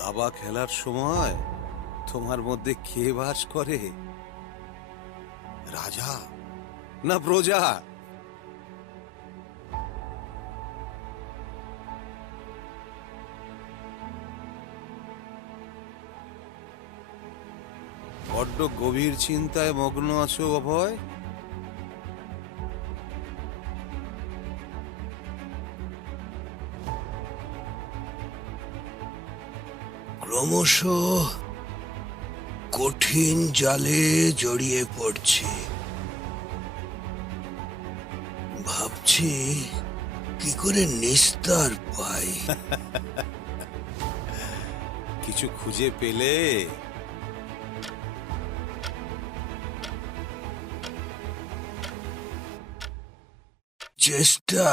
দাবা খেলার সময় তোমার মধ্যে কে বাস করে? রাজা না প্রজা? বড্ড গভীর চিন্তায় মগ্ন আছো অভয়। ক্রমশ কঠিন জালে জড়িয়ে পড়ছি। ভাবছি কি করে নিস্তার পাই। কিছু খুঁজে পেলে? চেষ্টা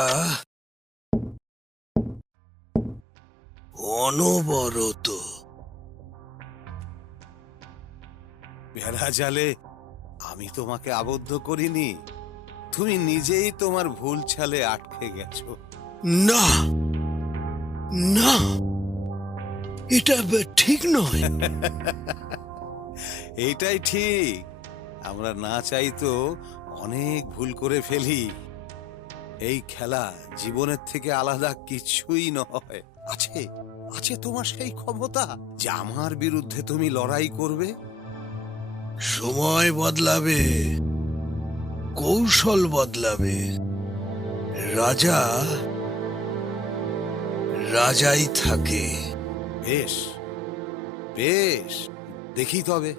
অনবরত। বেড়া জালে আমি তোমাকে আবদ্ধ করিনি, তুমি নিজেই তোমার ভুল ছালে আটকে গেছো। না না, এটা ঠিক নয়। এইটাই ঠিক। আমরা না চাইতো অনেক ভুল করে ফেলি। এই খেলা জীবনের থেকে আলাদা কিছুই নয়। আছে আছে তোমার সেই ক্ষমতা যে আমার বিরুদ্ধে তুমি লড়াই করবে। সময় বদলাবে, কৌশল বদলাবে, রাজা রাজাই থাকে। বেশ বেশ, দেখি তবে।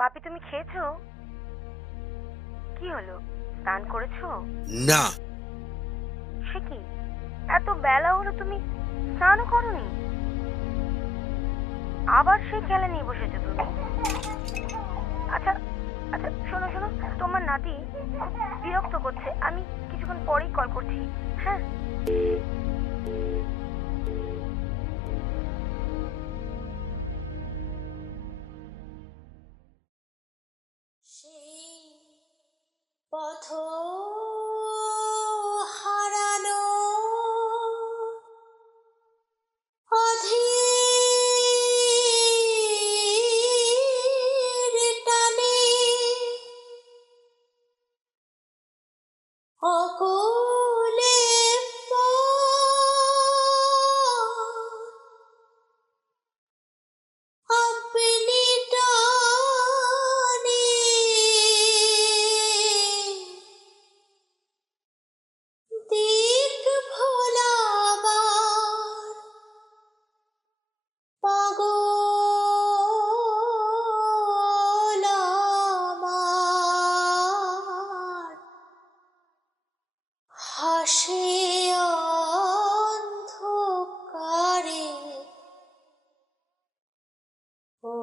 বাপি, তুমি খেয়েছো? কি হলো, স্নান করেছো? না, সে কি, এত বেলা হলো তুমি স্নানও করোনি? আবার সেই খেলা নিয়ে বসেছো তুমি? আচ্ছা আচ্ছা, শোনো শোনো, তোমার নাতি খুব বিরক্ত করছে, আমি কিছুক্ষণ পরেই কল করছি। হ্যাঁ। সেই পথ হারানো অধীর টানে অকুলে আপনি টানে দিক ভোলাবার পাগল আমার হাসে অন্ধকারে। ও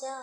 যা